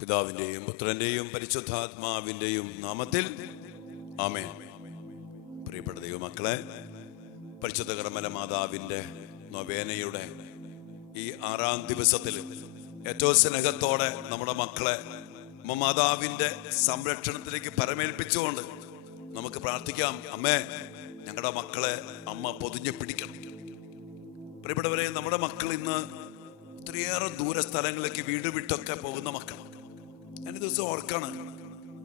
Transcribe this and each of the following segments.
പിതാവിൻ്റെയും പുത്രൻ്റെയും പരിശുദ്ധാത്മാവിൻ്റെയും നാമത്തിൽ ആമേൻ. പ്രിയപ്പെട്ട ദൈവമക്കളെ, പരിശുദ്ധ കർമ്മല മാതാവിൻ്റെ നൊവേനയുടെ ഈ 6-ാം ദിവസത്തിൽ ഏറ്റവും സ്നേഹത്തോടെ നമ്മുടെ മക്കളെ മാതാവിൻ്റെ സംരക്ഷണത്തിലേക്ക് പരമേൽപ്പിച്ചുകൊണ്ട് നമുക്ക് പ്രാർത്ഥിക്കാം. അമ്മേ, ഞങ്ങളുടെ മക്കളെ അമ്മ പൊതിഞ്ഞു പിടിക്കണം. പ്രിയപ്പെട്ടവരെ, നമ്മുടെ മക്കൾ ഇന്ന് ഒത്തിരിയേറെ ദൂര സ്ഥലങ്ങളിലേക്ക് വീട് വിട്ടൊക്കെ പോകുന്ന മക്കളാണ്. ഞാൻ ദിവസം ഓർക്കാണ്,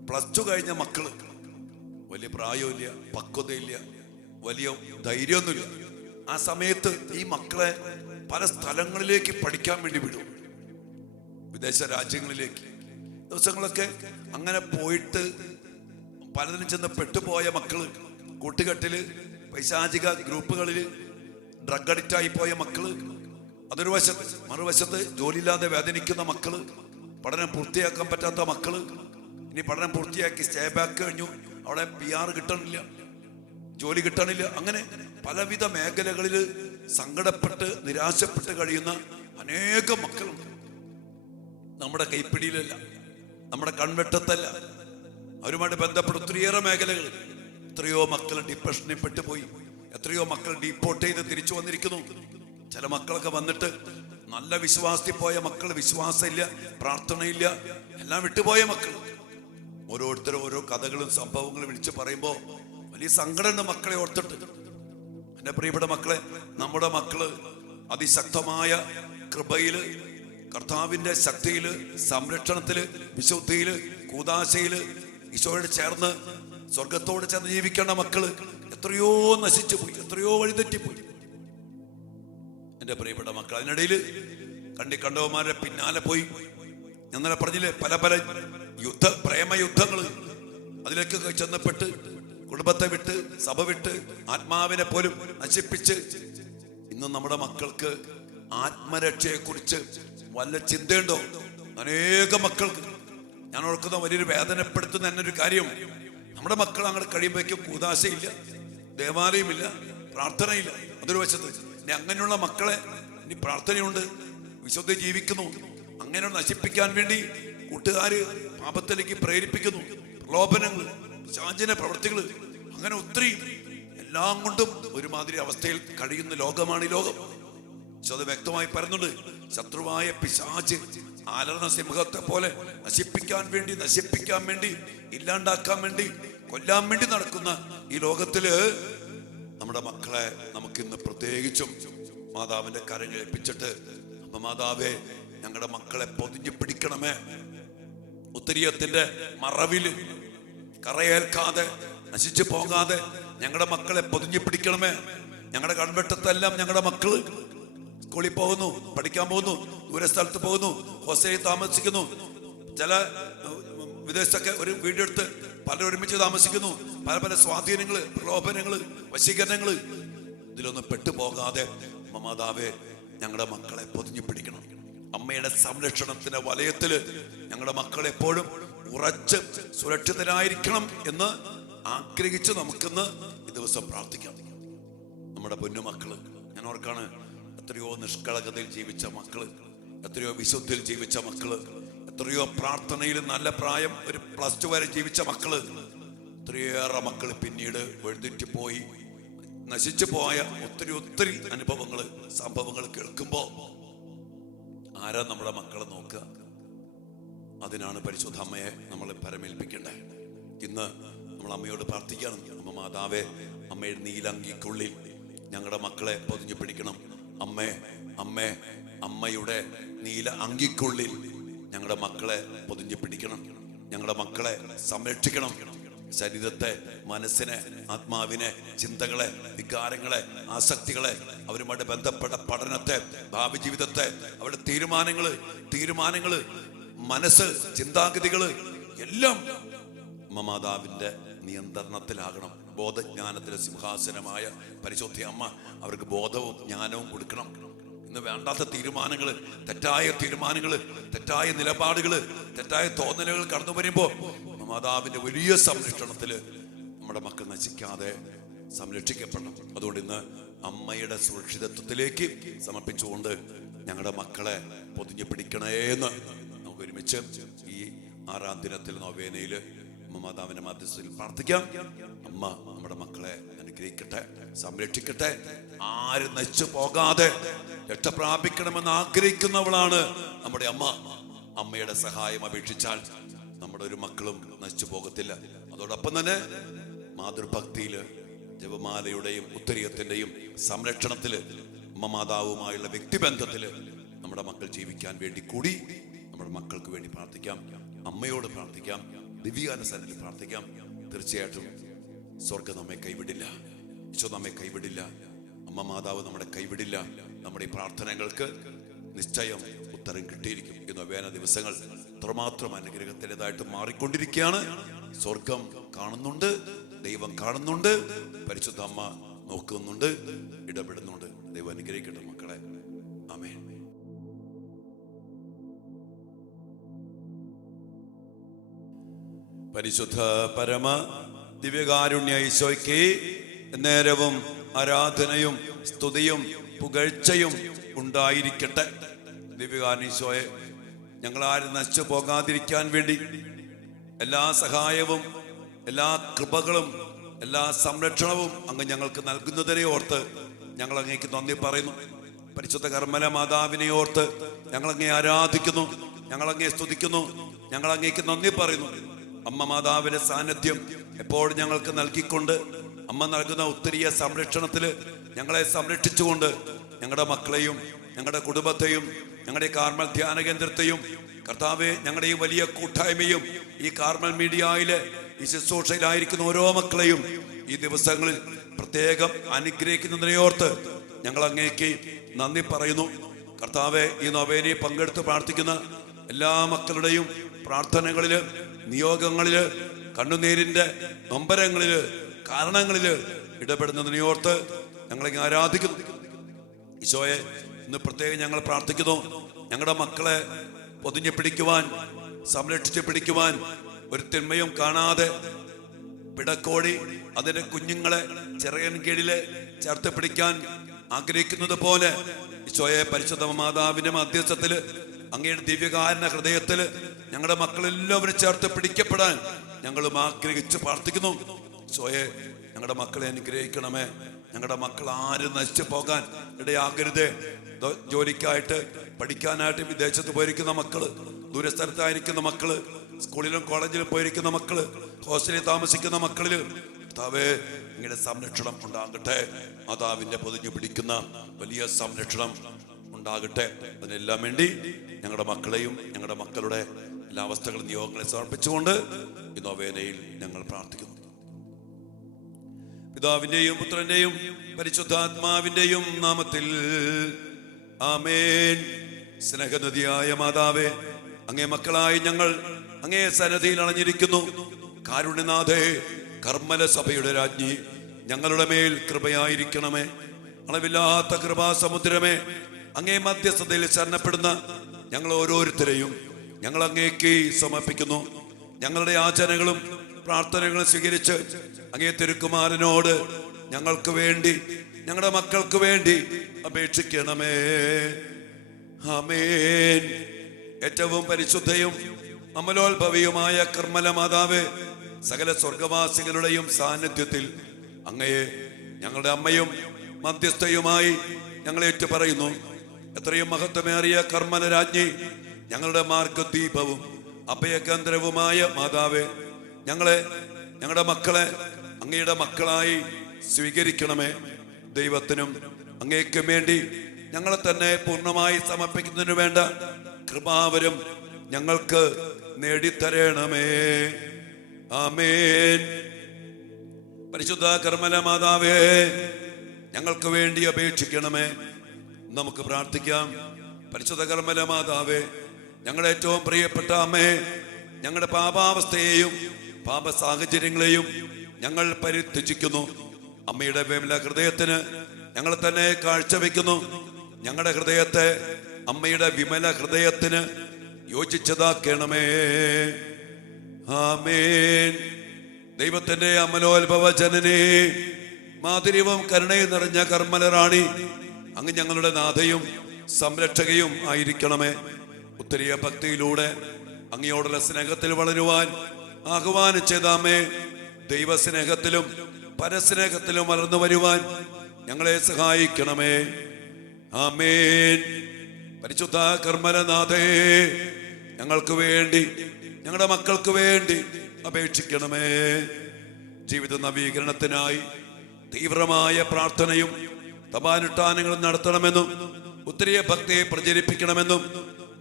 +2 കഴിഞ്ഞ മക്കള്, വലിയ പ്രായമില്ല, പക്വതയില്ല, വലിയ ധൈര്യമൊന്നുമില്ല. ആ സമയത്ത് ഈ മക്കളെ പല സ്ഥലങ്ങളിലേക്ക് പഠിക്കാൻ വേണ്ടി വിടും, വിദേശ രാജ്യങ്ങളിലേക്ക്. ദിവസങ്ങളൊക്കെ അങ്ങനെ പോയിട്ട് പലതിനും ചെന്ന് പെട്ടുപോയ മക്കള്, കൂട്ടുകെട്ടില്, പൈശാചിക ഗ്രൂപ്പുകളില് ഡ്രഗ് അഡിക്റ്റായി പോയ മക്കള്, അതൊരു വശത്ത്. മറുവശത്ത് ജോലിയില്ലാതെ വേദനിക്കുന്ന മക്കള്, പഠനം പൂർത്തിയാക്കാൻ പറ്റാത്ത മക്കള്, ഇനി പഠനം പൂർത്തിയാക്കി സ്റ്റേ ബാക്ക് കഴിഞ്ഞു, അവിടെ PR കിട്ടണില്ല, ജോലി കിട്ടണില്ല. അങ്ങനെ പലവിധ മേഖലകളിൽ സങ്കടപ്പെട്ട് നിരാശപ്പെട്ട് കഴിയുന്ന അനേകം മക്കളുണ്ട്. നമ്മുടെ കൈപ്പിടിയിലല്ല, നമ്മുടെ കൺവെട്ടത്തല്ല, അവരുമായിട്ട് ബന്ധപ്പെട്ട ഒത്തിരിയേറെ മേഖലകൾ. എത്രയോ മക്കൾ ഡിപ്രഷനിൽ പെട്ടുപോയി, എത്രയോ മക്കൾ ഡീപ്പോർട്ട് ചെയ്ത് തിരിച്ചു വന്നിരിക്കുന്നു. ചില മക്കളൊക്കെ വന്നിട്ട് നല്ല വിശ്വാസത്തിൽ പോയ മക്കൾ, വിശ്വാസമില്ല, പ്രാർത്ഥനയില്ല, എല്ലാം വിട്ടുപോയ മക്കൾ. ഓരോരുത്തരും ഓരോ കഥകളും സംഭവങ്ങളും വിളിച്ച് പറയുമ്പോൾ വലിയ സങ്കടമുണ്ട് മക്കളെ ഓർത്തിട്ട്. എൻ്റെ പ്രിയപ്പെട്ട മക്കളെ, നമ്മുടെ മക്കള് അതിശക്തമായ കൃപയില്, കർത്താവിൻ്റെ ശക്തിയില്, സംരക്ഷണത്തില്, വിശുദ്ധിയില്, കൂദാശയില് ഈശോയോട് ചേർന്ന് സ്വർഗത്തോട് ചേർന്ന് ജീവിക്കേണ്ട മക്കള് എത്രയോ നശിച്ചു പോയി, എത്രയോ വഴിതെറ്റിപ്പോയി. എൻ്റെ പ്രിയപ്പെട്ട മക്കൾ, അതിനിടയിൽ കണ്ടവന്മാരുടെ പിന്നാലെ പോയി. ഞാൻ പറഞ്ഞില്ലേ, പല പ്രേമയുദ്ധങ്ങള്, അതിലേക്കൊക്കെ ചെന്നപ്പെട്ട് കുടുംബത്തെ വിട്ട്, സഭ വിട്ട്, ആത്മാവിനെ പോലും നശിപ്പിച്ച്. ഇന്ന് നമ്മുടെ മക്കൾക്ക് ആത്മരക്ഷയെ കുറിച്ച് വല്ല ചിന്തയുണ്ടോ? അനേക മക്കൾക്ക്. ഞാൻ ഓർക്കുന്ന വലിയൊരു വേദനപ്പെടുത്തുന്ന എന്നൊരു കാര്യം, നമ്മുടെ മക്കൾ അങ്ങനെ കഴിയുമ്പോഴേക്കും കൂദാശയില്ല, ദേവാലയമില്ല, പ്രാർത്ഥനയില്ല. അതൊരു വശത്ത്. ഇനി അങ്ങനെയുള്ള മക്കളെ ഇനി പ്രാർത്ഥനയുണ്ട്, വിശുദ്ധി ജീവിക്കുന്നു, അങ്ങനെ നശിപ്പിക്കാൻ വേണ്ടി കൂട്ടുകാര് പാപത്തിലേക്ക് പ്രേരിപ്പിക്കുന്നു, പ്രലോഭനങ്ങൾ, ശാചന പ്രവൃത്തികൾ, അങ്ങനെ ഒത്തിരി എല്ലാം കൊണ്ടും ഒരുമാതിരി അവസ്ഥയിൽ കഴിയുന്ന ലോകമാണ് ഈ ലോകം. അത് വ്യക്തമായി പറയുന്നുണ്ട്. ശത്രുവായ പിശാച് ആലർന്ന സിംഹത്തെ പോലെ നശിപ്പിക്കാൻ വേണ്ടി, ഇല്ലാണ്ടാക്കാൻ വേണ്ടി, കൊല്ലാൻ വേണ്ടി നടക്കുന്ന ഈ ലോകത്തില് നമ്മുടെ മക്കളെ നമുക്കിന്ന് പ്രത്യേകിച്ചും മാതാവിന്റെ കരങ്ങൾ ഏൽപ്പിച്ചിട്ട്, അമ്മ മാതാവേ, ഞങ്ങളുടെ മക്കളെ പൊതിഞ്ഞു പിടിക്കണമേ. ഉത്തരീയത്തിന്റെ മറവില് കറയേൽക്കാതെ, നശിച്ചു പോകാതെ ഞങ്ങളുടെ മക്കളെ പൊതിഞ്ഞു പിടിക്കണമേ. ഞങ്ങളുടെ കൺവെട്ടത്തെല്ലാം ഞങ്ങളുടെ മക്കള് സ്കൂളിൽ പോകുന്നു, പഠിക്കാൻ പോകുന്നു, ദൂരസ്ഥലത്ത് പോകുന്നു, ഹോസ്റ്റലിൽ താമസിക്കുന്നു, ചില വിദേശത്തൊക്കെ ഒരു വീടെടുത്ത് പലരും ഒരുമിച്ച് താമസിക്കുന്നു. പല സ്വാധീനങ്ങള്, പ്രലോഭനങ്ങള്, വശീകരണങ്ങള്, ഇതിലൊന്നും പെട്ടുപോകാതെ മാതാവേ, ഞങ്ങളുടെ മക്കളെ പൊതിഞ്ഞു പിടിക്കണം. അമ്മയുടെ സംരക്ഷണത്തിന്റെ വലയത്തില് ഞങ്ങളുടെ മക്കൾ എപ്പോഴും ഉറച്ച് സുരക്ഷിതരായിരിക്കണം എന്ന് ആഗ്രഹിച്ച് നമുക്കിന്ന് ഈ ദിവസം പ്രാർത്ഥിക്കാം. നമ്മുടെ പൊന്നുമക്കള്, ഞാൻ ഓർക്കാണ്, എത്രയോ നിഷ്കളങ്കതയിൽ ജീവിച്ച മക്കള്, എത്രയോ വിശുദ്ധിയിൽ ജീവിച്ച മക്കള്, എത്രയോ പ്രാർത്ഥനയിൽ നല്ല പ്രായം, ഒരു +2 വരെ ജീവിച്ച മക്കള്, ഒത്തിരിയേറെ മക്കള് പിന്നീട് വഴുതിറ്റുപോയി നശിച്ചു പോയ ഒത്തിരി അനുഭവങ്ങള്, സംഭവങ്ങൾ കേൾക്കുമ്പോ ആരാ നമ്മുടെ മക്കളെ നോക്കുക? അതിനാണ് പരിശുദ്ധ അമ്മയെ നമ്മൾ പരമേൽപ്പിക്കേണ്ടത്. ഇന്ന് നമ്മൾ അമ്മയോട് പ്രാർത്ഥിക്കണം. അമ്മ മാതാവേ, അമ്മയുടെ നീലങ്കിക്കുള്ളിൽ ഞങ്ങളുടെ മക്കളെ പൊതിഞ്ഞു പിടിക്കണം. അമ്മയുടെ നീല അങ്കിക്കുള്ളിൽ ഞങ്ങളുടെ മക്കളെ പൊതിഞ്ഞു പിടിക്കണം. ഞങ്ങളുടെ മക്കളെ സംരക്ഷിക്കണം. ശരീരത്തെ, മനസ്സിനെ, ആത്മാവിനെ, ചിന്തകളെ, വികാരങ്ങളെ, ആസക്തികളെ, അവരുമായിട്ട് ബന്ധപ്പെട്ട പഠനത്തെ, ഭാവി ജീവിതത്തെ, അവരുടെ തീരുമാനങ്ങള്, മനസ്സ്, ചിന്താഗതികള് എല്ലാം മാതാവിന്റെ നിയന്ത്രണത്തിലാകണം. ബോധജ്ഞാനത്തിന്റെ സിംഹാസനമായ പരിശുദ്ധ അമ്മ അവർക്ക് ബോധവും ജ്ഞാനവും കൊടുക്കണം. ഇന്ന് വേണ്ടാത്ത തീരുമാനങ്ങള്, തെറ്റായ നിലപാടുകള്, തെറ്റായ തോന്നലുകൾ കടന്നു വരുമ്പോ മാതാവിന്റെ വലിയ സംരക്ഷണത്തില് നമ്മുടെ മക്കൾ നശിക്കാതെ സംരക്ഷിക്കപ്പെടണം. അതുകൊണ്ട് ഇന്ന് അമ്മയുടെ സുരക്ഷിതത്വത്തിലേക്ക് സമർപ്പിച്ചുകൊണ്ട് ഞങ്ങളുടെ മക്കളെ പൊതിഞ്ഞു പിടിക്കണേന്ന് നമുക്ക് ഒരുമിച്ച് ഈ 6-ാം ദിനത്തിൽ നൊവേനയില് അമ്മ മാതാവിന്റെ മധ്യസ്ഥയിൽ പ്രാർത്ഥിക്കാം. അമ്മ നമ്മുടെ മക്കളെ അനുഗ്രഹിക്കട്ടെ, സംരക്ഷിക്കട്ടെ. ആരും നശിച്ചു പോകാതെ രക്ഷ പ്രാപിക്കണമെന്ന് ആഗ്രഹിക്കുന്നവളാണ് നമ്മുടെ അമ്മ. അമ്മയുടെ സഹായം അപേക്ഷിച്ചാൽ നമ്മുടെ ഒരു മക്കളും നശിച്ചു പോകത്തില്ല. അതോടൊപ്പം തന്നെ മാതൃഭക്തിയില്, ജപമാലയുടെയും ഉത്തരീയത്തിന്റെയും സംരക്ഷണത്തില്, അമ്മ മാതാവുമായുള്ള വ്യക്തിബന്ധത്തില് നമ്മുടെ മക്കൾ ജീവിക്കാൻ വേണ്ടി കൂടി നമ്മുടെ മക്കൾക്ക് വേണ്ടി പ്രാർത്ഥിക്കാം. അമ്മയോട് പ്രാർത്ഥിക്കാം, ദിവ്യാനുസരണത്തിൽ പ്രാർത്ഥിക്കാം. തീർച്ചയായിട്ടും സ്വർഗം നമ്മെ കൈവിടില്ല, ഈശോ നമ്മെ കൈവിടില്ല, അമ്മ മാതാവ് നമ്മുടെ കൈവിടില്ല. നമ്മുടെ ഈ പ്രാർത്ഥനകൾക്ക് നിശ്ചയം ഉത്തരം കിട്ടിയിരിക്കും. ഈ നൊവേന ദിവസങ്ങൾ അത്രമാത്രം അനുഗ്രഹത്തിൻ്റെതായിട്ട് മാറിക്കൊണ്ടിരിക്കുകയാണ്. സ്വർഗം കാണുന്നുണ്ട്, ദൈവം കാണുന്നുണ്ട്, പരിശുദ്ധ അമ്മ നോക്കുന്നുണ്ട്, ഇടപെടുന്നുണ്ട്. ദൈവം അനുഗ്രഹിക്കട്ടെ മക്കളെ. ആമേൻ. പരിശുദ്ധ പരമ ദിവ്യകാരുണ്യ ഈശോയ്ക്ക് നേരവും ആരാധനയും സ്തുതിയും പുകഴ്ചയും ഉണ്ടായിരിക്കട്ടെ. ദിവ്യകാരുണ്യ ഈശോയെ, ഞങ്ങളാരും നശിച്ചു പോകാതിരിക്കാൻ വേണ്ടി എല്ലാ സഹായവും, എല്ലാ കൃപകളും, എല്ലാ സംരക്ഷണവും അങ്ങ് ഞങ്ങൾക്ക് നൽകുന്നതിനെ ഓർത്ത് ഞങ്ങൾ അങ്ങേക്ക് നന്ദി പറയുന്നു. പരിശുദ്ധ കർമ്മല മാതാവിനെ ഓർത്ത് ഞങ്ങൾ അങ്ങേ ആരാധിക്കുന്നു, ഞങ്ങൾ അങ്ങേ സ്തുതിക്കുന്നു, ഞങ്ങൾ അങ്ങേക്ക് നന്ദി പറയുന്നു. അമ്മ മാതാവിന്റെ സാന്നിധ്യം എപ്പോഴും ഞങ്ങൾക്ക് നൽകിക്കൊണ്ട്, അമ്മ നൽകുന്ന ഉത്തരീയ സംരക്ഷണത്തില് ഞങ്ങളെ സംരക്ഷിച്ചുകൊണ്ട് ഞങ്ങളുടെ മക്കളെയും ഞങ്ങളുടെ കുടുംബത്തെയും ഞങ്ങളുടെ കാർമൽ ധ്യാന കേന്ദ്രത്തെയും കർത്താവെ, ഞങ്ങളുടെ ഈ വലിയ കൂട്ടായ്മയും ഈ കാർമൽ മീഡിയയിലെ ഈ ശുശ്രൂഷയിലായിരിക്കുന്ന ഓരോ മക്കളെയും ഈ ദിവസങ്ങളിൽ പ്രത്യേകം അനുഗ്രഹിക്കുന്നതിനെ ഓർത്ത് ഞങ്ങൾ അങ്ങേക്ക് നന്ദി പറയുന്നു. കർത്താവെ, ഈ നൊവേനയിൽ പങ്കെടുത്ത് പ്രാർത്ഥിക്കുന്ന എല്ലാ മക്കളുടെയും പ്രാർത്ഥനകളില്, നിയോഗങ്ങളില്, കണ്ണുനീരിന്റെ നൊമ്പരങ്ങളില്, കാരണങ്ങളില് ഇടപെടുന്നതിനെ ഓർത്ത് ഞങ്ങളെ ആരാധിക്കുന്നു. ഈശോയെ, ഇന്ന് പ്രത്യേകം ഞങ്ങൾ പ്രാർത്ഥിക്കുന്നു. ഞങ്ങളുടെ മക്കളെ പൊതിഞ്ഞു പിടിക്കുവാൻ, സംരക്ഷിച്ച് പിടിക്കുവാൻ, ഒരു തിന്മയും കാണാതെ പിടക്കോടി അതിന്റെ കുഞ്ഞുങ്ങളെ ചെറിയൻ കീഴില് ചേർത്ത് പിടിക്കാൻ ആഗ്രഹിക്കുന്നത് പോലെ ഈശോയെ, പരിശുദ്ധ മാതാവിന്റെ മധ്യസ്ഥത്തില് അങ്ങയുടെ ദിവ്യകാരുണ്യ ഹൃദയത്തില് ഞങ്ങളുടെ മക്കളെല്ലാവരും ചേർത്ത് പിടിക്കപ്പെടാൻ ഞങ്ങളും ആഗ്രഹിച്ച് പ്രാർത്ഥിക്കുന്നു. ഈശോയെ, ഞങ്ങളുടെ മക്കളെ അനുഗ്രഹിക്കണമേ. ഞങ്ങളുടെ മക്കൾ ആരും നശിച്ചു പോകാൻ ഇടയാകരുതേ. ജോലിക്കായിട്ട്, പഠിക്കാനായിട്ട് വിദേശത്ത് പോയിരിക്കുന്ന മക്കള്, ദൂരസ്ഥലത്തായിരിക്കുന്ന മക്കള്, സ്കൂളിലും കോളേജിലും പോയിരിക്കുന്ന മക്കള്, ഹോസ്റ്റലിൽ താമസിക്കുന്ന മക്കളില് കർത്താവേ, ഇങ്ങനെ സംരക്ഷണം ഉണ്ടാകട്ടെ. മാതാവിന്റെ പൊതിഞ്ഞു പിടിക്കുന്ന വലിയ സംരക്ഷണം ഉണ്ടാകട്ടെ. അതിനെല്ലാം വേണ്ടി ഞങ്ങളുടെ മക്കളെയും ഞങ്ങളുടെ മക്കളുടെ എല്ലാ അവസ്ഥകളും നിയോഗങ്ങളെ സമർപ്പിച്ചുകൊണ്ട് ഈ നൊവേനയിൽ ഞങ്ങൾ പ്രാർത്ഥിക്കുന്നു. പിതാവിന്റെയും പുത്രന്റെയും പരിശുദ്ധാത്മാവിന്റെയും നാമത്തിൽ ആമേൻ. സ്നേഹനദിയായ മാതാവേ, അങ്ങേ മക്കളായി ഞങ്ങൾ അങ്ങേ സന്നിധിയിൽ അണഞ്ഞിരിക്കുന്നു. കാരുണ്യനാഥേ, കർമ്മല സഭയുടെ രാജ്ഞി, ഞങ്ങളുടെ മേൽ കൃപയായിരിക്കണമേ. അളവില്ലാത്ത കൃപാസമുദ്രമേ, അങ്ങേ മധ്യസ്ഥതയിൽ ശരണപ്പെടുന്ന ഞങ്ങൾ ഓരോരുത്തരെയും ഞങ്ങൾ അങ്ങേക്ക് സമർപ്പിക്കുന്നു. ഞങ്ങളുടെ യാചനകളും പ്രാർത്ഥനകളും സ്വീകരിച്ച് അങ്ങേ തിരുക്കുമാരനോട് ഞങ്ങൾക്ക് വേണ്ടി, ഞങ്ങളുടെ മക്കൾക്ക് വേണ്ടി അപേക്ഷിക്കണമേ. ആമേൻ. ഏറ്റവും പരിശുദ്ധയും അമലോത്ഭവിയുമായ കർമ്മല മാതാവേ, സകല സ്വർഗവാസികളുടെയും സാന്നിധ്യത്തിൽ അങ്ങയെ ഞങ്ങളുടെ അമ്മയും മധ്യസ്ഥയുമായി ഞങ്ങളെ ഏറ്റുപറയുന്നു. എത്രയും മഹത്വമേറിയ കർമ്മല രാജ്ഞി, ഞങ്ങളുടെ മാർഗദീപവും അഭയകേന്ദ്രവുമായ മാതാവേ, ഞങ്ങളെ, ഞങ്ങളുടെ മക്കളെ അങ്ങയുടെ മക്കളായി സ്വീകരിക്കണമേ. ദൈവത്തിനും അങ്ങേക്കും വേണ്ടി ഞങ്ങളെ തന്നെ പൂർണ്ണമായി സമർപ്പിക്കുന്നതിന് വേണ്ട കൃപാവരം ഞങ്ങൾക്ക് നേടിത്തരണമേ. ആമേൻ. പരിശുദ്ധ കർമ്മല മാതാവേ, ഞങ്ങൾക്ക് വേണ്ടി അപേക്ഷിക്കണമേ. നമുക്ക് പ്രാർത്ഥിക്കാം. പരിശുദ്ധ കർമ്മല മാതാവേ, ഞങ്ങളുടെ ഏറ്റവും പ്രിയപ്പെട്ട അമ്മേ, ഞങ്ങളുടെ പാപാവസ്ഥയെയും പാപ സാഹചര്യങ്ങളെയും ഞങ്ങൾ പരിത്യജിക്കുന്നു. അമ്മയുടെ വിമല ഹൃദയത്തിന് ഞങ്ങൾ തന്നെ കാഴ്ചവെക്കുന്നു. ഞങ്ങളുടെ ഹൃദയത്തെ അമ്മയുടെ വിമല ഹൃദയത്തിന് യോജിച്ചതാക്കണമേ. ആമേൻ. ദൈവത്തിന്റെ അമലോത്ഭവ ജനനേ, മാധുര്യവും കരുണയും നിറഞ്ഞ കർമ്മലറാണി, അങ്ങ് ഞങ്ങളുടെ നാഥയും സംരക്ഷകയും ആയിരിക്കണമേ. ഉത്തരീയ ഭക്തിയിലൂടെ അങ്ങയോടുള്ള സ്നേഹത്തിൽ വളരുവാൻ ആഹ്വാനം ചെയ്താമേ. ദൈവസ്നേഹത്തിലും പരസ്നേഹത്തിലും വളർന്നു വരുവാൻ ഞങ്ങളെ സഹായിക്കണമേ. ആമേൻ. പരിശുദ്ധ കർമ്മലനാഥേ, ഞങ്ങൾക്ക് വേണ്ടി, ഞങ്ങളുടെ മക്കൾക്ക് വേണ്ടി അപേക്ഷിക്കണമേ. ജീവിത നവീകരണത്തിനായി തീവ്രമായ പ്രാർത്ഥനയും തപാനുഷ്ഠാനങ്ങളും നടത്തണമെന്നും ഉത്തരീയ ഭക്തിയെ പ്രചരിപ്പിക്കണമെന്നും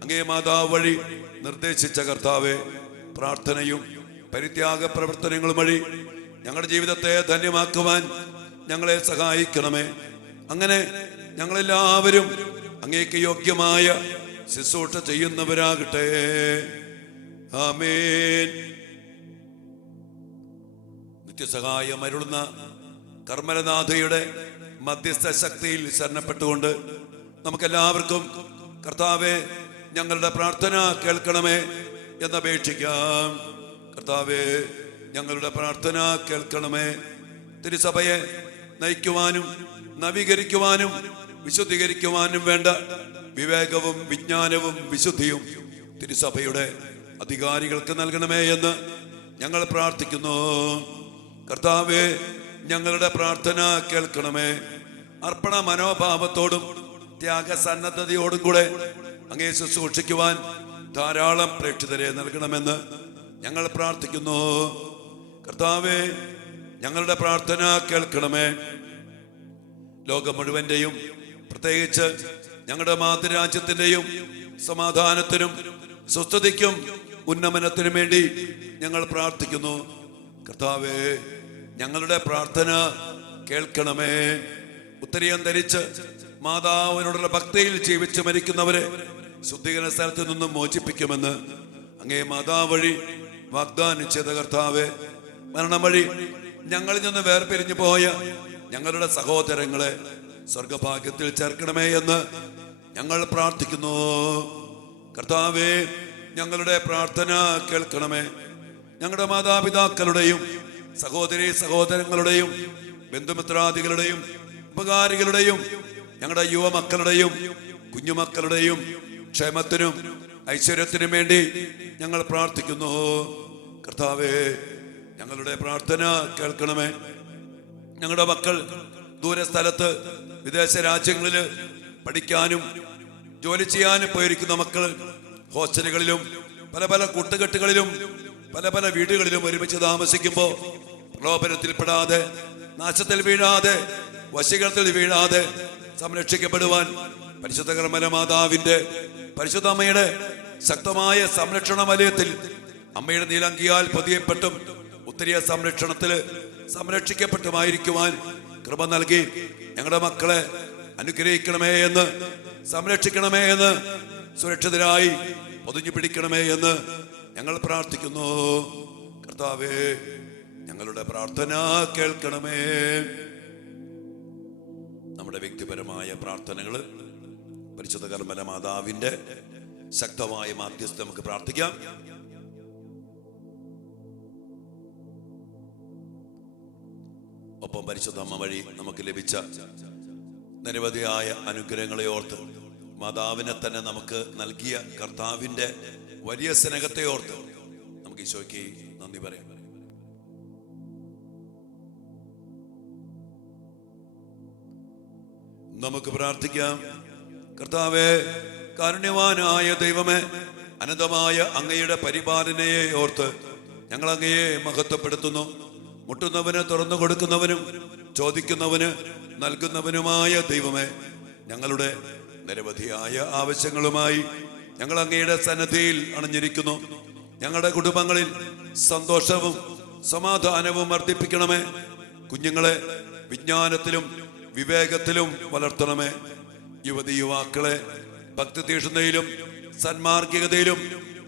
അങ്ങേ മാതാവ് വഴി നിർദ്ദേശിച്ച കർത്താവേ, പ്രാർത്ഥനയും പരിത്യാഗ പ്രവർത്തനങ്ങളും വഴി ഞങ്ങളുടെ ജീവിതത്തെ ധന്യമാക്കുവാൻ ഞങ്ങളെ സഹായിക്കണമേ. അങ്ങനെ ഞങ്ങളെല്ലാവരും അങ്ങേക്ക് യോഗ്യമായ ശുശ്രൂഷ ചെയ്യുന്നവരാകട്ടെ. ആമേൻ. നിത്യസഹായം അരുളുന്ന കർമ്മലനാഥയുടെ മധ്യസ്ഥ ശക്തിയിൽ ശരണപ്പെട്ടുകൊണ്ട് നമുക്കെല്ലാവർക്കും കർത്താവെ ഞങ്ങളുടെ പ്രാർത്ഥന കേൾക്കണമേ എന്നപേക്ഷിക്കാം. കർത്താവെ ഞങ്ങളുടെ പ്രാർത്ഥന കേൾക്കണമേ. തിരുസഭയെ നയിക്കുവാനും നവീകരിക്കുവാനും വിശുദ്ധീകരിക്കുവാനും വേണ്ട വിവേകവും വിജ്ഞാനവും വിശുദ്ധിയും തിരുസഭയുടെ അധികാരികൾക്ക് നൽകണമേ എന്ന് ഞങ്ങൾ പ്രാർത്ഥിക്കുന്നു. കർത്താവെ ഞങ്ങളുടെ പ്രാർത്ഥന കേൾക്കണമേ. അർപ്പണ മനോഭാവത്തോടും ത്യാഗസന്നദ്ധതയോടും കൂടെ അങ്ങേ ശുശ്രൂഷിക്കുവാൻ ധാരാളം പ്രേക്ഷിതരെ നൽകണമെന്ന് ഞങ്ങൾ പ്രാർത്ഥിക്കുന്നു. കർത്താവെ ഞങ്ങളുടെ പ്രാർത്ഥന കേൾക്കണമേ. ലോകം മുഴുവന്റെയും പ്രത്യേകിച്ച് ഞങ്ങളുടെ മാതൃരാജ്യത്തിന്റെയും സമാധാനത്തിനും സ്വസ്ഥതയ്ക്കും ഉന്നമനത്തിനും വേണ്ടി ഞങ്ങൾ പ്രാർത്ഥിക്കുന്നു. കർത്താവേ ഞങ്ങളുടെ പ്രാർത്ഥന കേൾക്കണമേ. ഉത്തരീയം ധരിച്ച് മാതാവിനോടുള്ള ഭക്തിയിൽ ജീവിച്ച് മരിക്കുന്നവരെ ശുദ്ധീകരണ സ്ഥലത്ത് നിന്നും മോചിപ്പിക്കുമെന്ന് അങ്ങേ മാതാവ് വഴി വാഗ്ദാനം ചെയ്ത കർത്താവേ, മരണം വഴി ഞങ്ങളിൽ നിന്ന് വേർപിരിഞ്ഞു പോയ ഞങ്ങളുടെ സഹോദരങ്ങളെ സ്വർഗഭാഗ്യത്തിൽ ചേർക്കണമേ എന്ന് ഞങ്ങൾ പ്രാർത്ഥിക്കുന്നു. കർത്താവേ ഞങ്ങളുടെ പ്രാർത്ഥന കേൾക്കണമേ. ഞങ്ങളുടെ മാതാപിതാക്കളുടെയും സഹോദരി സഹോദരങ്ങളുടെയും ബന്ധുമിത്രാദികളുടെയും ഉപകാരികളുടെയും ഞങ്ങളുടെ യുവമക്കളുടെയും കുഞ്ഞുമക്കളുടെയും ക്ഷേമത്തിനും ഐശ്വര്യത്തിനും വേണ്ടി ഞങ്ങൾ പ്രാർത്ഥിക്കുന്നു. കർത്താവേ ഞങ്ങളുടെ പ്രാർത്ഥന കേൾക്കണമേ. ഞങ്ങളുടെ മക്കൾ ദൂരസ്ഥലത്ത് വിദേശ രാജ്യങ്ങളിൽ പഠിക്കാനും ജോലി ചെയ്യാനും പോയിരിക്കുന്ന മക്കൾ ഹോസ്റ്റലുകളിലും പല പല കൂട്ടുകെട്ടുകളിലും പല പല വീടുകളിലും ഒരുമിച്ച് താമസിക്കുമ്പോൾ പ്രലോഭനത്തിൽപ്പെടാതെ, നാശത്തിൽ വീഴാതെ, വശീകരണത്തിൽ വീഴാതെ സംരക്ഷിക്കപ്പെടുവാൻ പരിശുദ്ധ കർമ്മല മാതാവിന്റെ പരിശുദ്ധ അമ്മയുടെ ശക്തമായ സംരക്ഷണ വലയത്തിൽ അമ്മയുടെ നീലങ്കിയാൽ പൊതിയപ്പെട്ടും ഉത്തരീയ സംരക്ഷണത്തില് സംരക്ഷിക്കപ്പെട്ടുമായിരിക്കുവാൻ കൃപ നൽകി ഞങ്ങളുടെ മക്കളെ അനുഗ്രഹിക്കണമേ എന്ന്, സംരക്ഷിക്കണമേ എന്ന്, സുരക്ഷിതരായി പൊതിഞ്ഞു പിടിക്കണമേ എന്ന് ഞങ്ങൾ പ്രാർത്ഥിക്കുന്നു. കർത്താവേ ഞങ്ങളുടെ പ്രാർത്ഥന കേൾക്കണമേ. നമ്മുടെ വ്യക്തിപരമായ പ്രാർത്ഥനകൾ പരിശുദ്ധ കർമ്മല മാതാവിന്റെ ശക്തമായ മാധ്യസ്ഥ നമുക്ക് പ്രാർത്ഥിക്കാം. ഒപ്പം പരിശുദ്ധ അമ്മ വഴി നമുക്ക് ലഭിച്ച നിരവധിയായ അനുഗ്രഹങ്ങളെ ഓർത്ത്, മാതാവിനെ തന്നെ നമുക്ക് നൽകിയ കർത്താവിന്റെ വലിയ സ്നേഹത്തെ ഓർത്ത് നമുക്ക് ഈശോയ്ക്ക് നന്ദി പറയാം. നമുക്ക് പ്രാർത്ഥിക്കാം. കർത്താവേ, കാരുണ്യവാനായ ദൈവമേ, അനന്തമായ അങ്ങയുടെ പരിപാലനയെ ഓർത്ത് ഞങ്ങൾ അങ്ങയെ മഹത്വപ്പെടുത്തുന്നു. മുട്ടുന്നവന് തുറന്നു കൊടുക്കുന്നവനും ചോദിക്കുന്നവന് നൽകുന്നവനുമായ ദൈവമേ, ഞങ്ങളുടെ നിരവധിയായ ആവശ്യങ്ങളുമായി ഞങ്ങൾ അങ്ങയുടെ സന്നിധിയിൽ അണഞ്ഞിരിക്കുന്നു. ഞങ്ങളുടെ കുടുംബങ്ങളിൽ സന്തോഷവും സമാധാനവും വർദ്ധിപ്പിക്കണമേ. കുഞ്ഞുങ്ങളെ വിജ്ഞാനത്തിലും വിവേകത്തിലും വളർത്തണമേ. യുവതി യുവാക്കളെ ഭക്തി തീഷ്ണതയിലും സന്മാർഗികതയിലും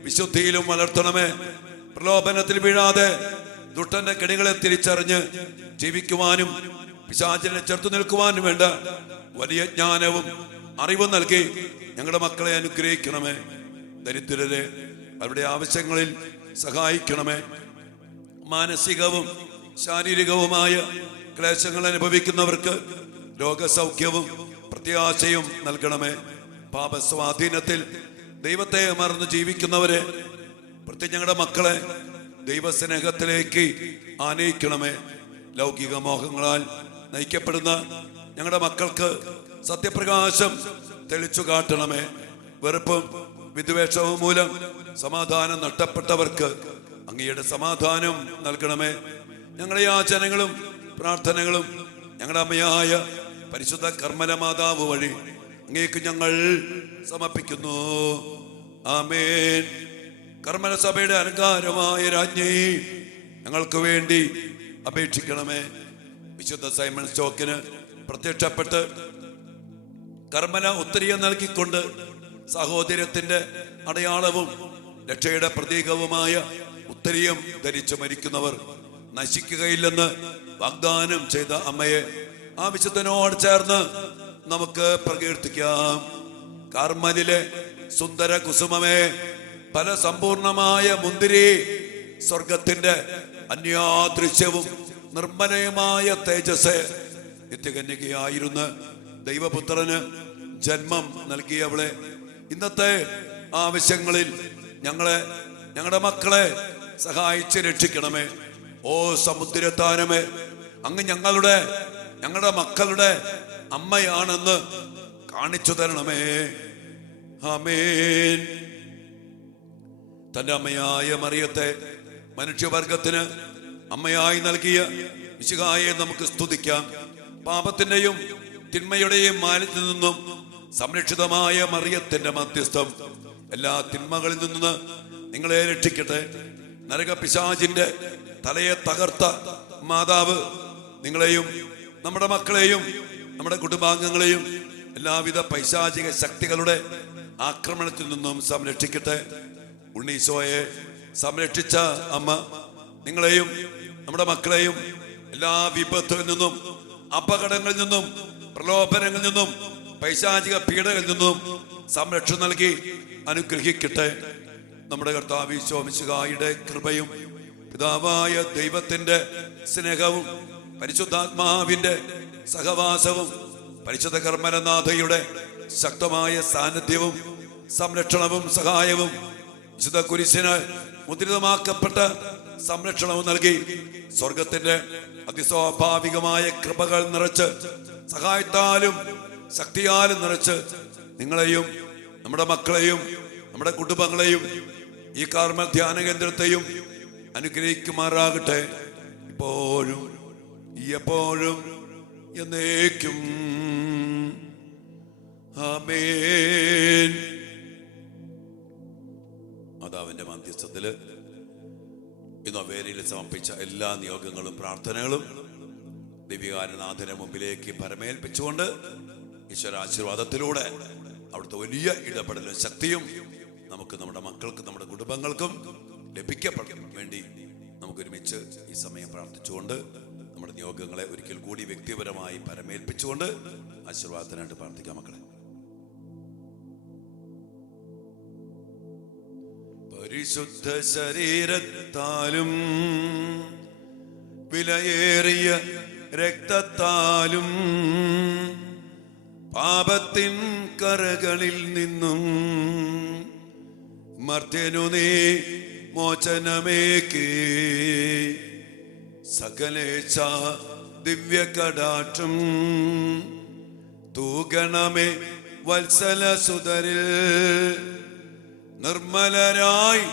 വിശുദ്ധിയിലും വളർത്തണമേ. പ്രലോഭനത്തിൽ വീഴാതെ ദുഷ്ടന്റെ കെണികളെ തിരിച്ചറിഞ്ഞ് ജീവിക്കുവാനും പിശാചിനെ ചെറുത്തു നിൽക്കുവാനും വേണ്ട വലിയ ജ്ഞാനവും അറിവും നൽകി ഞങ്ങളുടെ മക്കളെ അനുഗ്രഹിക്കണമേ. ദരിദ്രരെ അവരുടെ ആവശ്യങ്ങളിൽ സഹായിക്കണമേ. മാനസികവും ശാരീരികവുമായ ക്ലേശങ്ങൾ അനുഭവിക്കുന്നവർക്ക് രോഗസൗഖ്യവും പ്രത്യാശയും നൽകണമേ. പാപസ്വാധീനത്തിൽ ദൈവത്തെ മറന്ന് ജീവിക്കുന്നവരെ പ്രത്യേകം ഞങ്ങളുടെ മക്കളെ ദൈവസ്നേഹത്തിലേക്ക് ആനയിക്കണമേ. ലൗകിക മോഹങ്ങളാൽ നയിക്കപ്പെടുന്ന ഞങ്ങളുടെ മക്കൾക്ക് സത്യപ്രകാശം തെളിച്ചു കാട്ടണമേ. വെറുപ്പും വിദ്വേഷവും മൂലം സമാധാനം നഷ്ടപ്പെട്ടവർക്ക് അങ്ങയുടെ സമാധാനം നൽകണമേ. ഞങ്ങളുടെ യാചനകളും പ്രാർത്ഥനകളും ഞങ്ങളുടെ അമ്മയായ പരിശുദ്ധ കർമ്മല മാതാവ് വഴി അങ്ങേക്ക് ഞങ്ങൾ സമർപ്പിക്കുന്നു. ആമേൻ. കർമ്മല സഭയുടെ അലങ്കാരമായ രാജ്ഞി ഞങ്ങൾക്ക് വേണ്ടി അപേക്ഷിക്കണമേ. വിശുദ്ധ സൈമൺ സ്റ്റോക്കിന് പ്രത്യക്ഷപ്പെട്ട് കർമ്മല ഉത്തരീയം നൽകിക്കൊണ്ട് സഹോദര്യത്തിന്റെ അടയാളവും രക്ഷയുടെ പ്രതീകവുമായ ഉത്തരീയം ധരിച്ചു മരിക്കുന്നവർ നശിക്കുകയില്ലെന്ന് വാഗ്ദാനം ചെയ്ത അമ്മയെ ആ വിശുദ്ധനോട് ചേർന്ന് നമുക്ക് പ്രകീർത്തിക്കാം. കർമ്മലിലെ സുന്ദര കുസുമമേ, ഫല സമ്പൂർണമായ മുന്തിരി, സ്വർഗത്തിന്റെ അന്യാദൃശ്യവും നിർമ്മലയുമായ തേജസ്, നിത്യകന്യകയായിരുന്ന ദൈവപുത്രന് ജന്മം നൽകിയവളെ, ഇന്നത്തെ ആവശ്യങ്ങളിൽ ഞങ്ങളുടെ മക്കളെ സഹായിച്ച് രക്ഷിക്കണമേ. ഓ സമുദ്രത്താരമേ, അങ്ങ് ഞങ്ങളുടെ മക്കളുടെ അമ്മയാണെന്ന് കാണിച്ചു തരണമേ. ആമേൻ. തന്റെ അമ്മയായ മറിയത്തെ മനുഷ്യവർഗത്തിന് അമ്മയായി നൽകിയ മിശിഹായെ നമുക്ക് സ്തുതിക്കാം. പാപത്തിന്റെയും തിന്മയുടെയും മാലിന്യത്തിൽ നിന്നും സംരക്ഷിതമായ മറിയത്തിന്റെ മധ്യസ്ഥം എല്ലാ തിന്മകളിൽ നിന്ന് നിങ്ങളെ രക്ഷിക്കട്ടെ. നരകപിശാചിന്റെ തലയെ തകർത്ത മാതാവ് നിങ്ങളെയും നമ്മുടെ മക്കളെയും നമ്മുടെ കുടുംബാംഗങ്ങളെയും എല്ലാവിധ പൈശാചിക ശക്തികളുടെ ആക്രമണത്തിൽ നിന്നും സംരക്ഷിക്കട്ടെ. ഉണ്ണീശോയെ സംരക്ഷിച്ച അമ്മ നിങ്ങളെയും നമ്മുടെ മക്കളെയും എല്ലാ വിപത്തിൽ നിന്നും, അപകടങ്ങളിൽ നിന്നും, പ്രലോഭനങ്ങളിൽ നിന്നും, പൈശാചിക പീഡകളിൽ നിന്നും സംരക്ഷണം നൽകി അനുഗ്രഹിക്കട്ടെ. നമ്മുടെ കർത്താവ് ഈശോ മിശിഹായുടെ കൃപയും പിതാവായ ദൈവത്തിന്റെ സ്നേഹവും പരിശുദ്ധാത്മാവിന്റെ സഹവാസവും പരിശുദ്ധ കർമ്മലനാഥയുടെ ശക്തമായ സാന്നിധ്യവും സംരക്ഷണവും സഹായവും വിശുദ്ധ കുരിശിന് മുദ്രിതമാക്കപ്പെട്ട സംരക്ഷണവും നൽകി സ്വർഗത്തിന്റെ അതിസ്വാഭാവികമായ കൃപകൾ നിറച്ച് സഹായത്താലും ശക്തിയാലും നിറച്ച് നിങ്ങളെയും നമ്മുടെ മക്കളെയും നമ്മുടെ കുടുംബങ്ങളെയും ഈ കാർമൽ ധ്യാന കേന്ദ്രത്തെയും അനുഗ്രഹിക്കുമാറാകട്ടെ, ഇപ്പോഴും എപ്പോഴും എന്നേക്കും. ആമേൻ. മാതാവിന്റെ മധ്യസ്ഥത്തില് ഇന്ന് വേദിയിൽ സമർപ്പിച്ച എല്ലാ നിയോഗങ്ങളും പ്രാർത്ഥനകളും ദിവ്യകാരനാഥന്റെ മുമ്പിലേക്ക് പരമേൽപ്പിച്ചുകൊണ്ട് ഈശ്വരാശീർവാദത്തിലൂടെ അവിടുത്തെ വലിയ ഇടപെടലും ശക്തിയും നമുക്ക് നമ്മുടെ മക്കൾക്കും നമ്മുടെ കുടുംബങ്ങൾക്കും ലഭിക്കപ്പെടാൻ വേണ്ടി നമുക്കൊരുമിച്ച് ഈ സമയം പ്രാർത്ഥിച്ചുകൊണ്ട് നമ്മുടെ നിയോഗങ്ങളെ ഒരിക്കൽ കൂടി വ്യക്തിപരമായി പരമേൽപ്പിച്ചുകൊണ്ട് ആശീർവാദത്തിനായിട്ട് പ്രാർത്ഥിക്കാം. മക്കളെ, പരിശുദ്ധ ശരീരത്താലും വിലയേറിയ രക്തത്താലും പാപത്തിൻ കറകളിൽ നിന്നും മർത്യനു നീ മോചനമേകി സകലേശ ദിവ്യ കടാക്ഷം തൂഗണമേ വത്സല സുതരിൽ നിർമ്മലരായി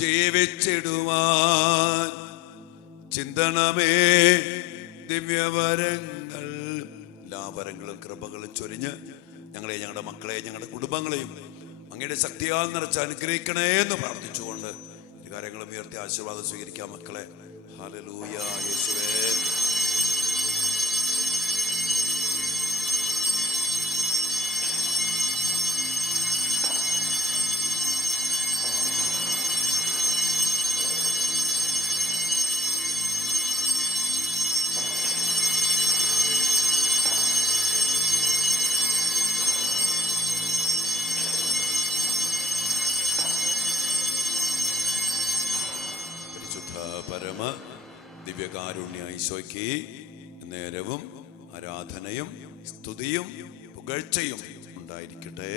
ജീവിച്ചിടുവാൻ ചിന്തണമേ ദിവ്യവരങ്ങൾ. എല്ലാ വരങ്ങളും കൃപകളും ചൊരിഞ്ഞ് ഞങ്ങളെ, ഞങ്ങളുടെ മക്കളെ, ഞങ്ങളുടെ കുടുംബങ്ങളെയും അങ്ങയുടെ ശക്തിയാൽ നിറച്ച് അനുഗ്രഹിക്കണേ എന്ന് പ്രാർത്ഥിച്ചുകൊണ്ട് ഈ കാര്യങ്ങളും ഉയർത്തി ആശീർവാദം സ്വീകരിക്കാം. മക്കളെ, ഹല്ലേലൂയ. യേശുവേ, പരമ ദിവ്യകാരുണ്യ ഈശോയ്ക്ക് നേരവും ആരാധനയും സ്തുതിയും പുകഴ്ചയും ഉണ്ടായിരിക്കട്ടെ.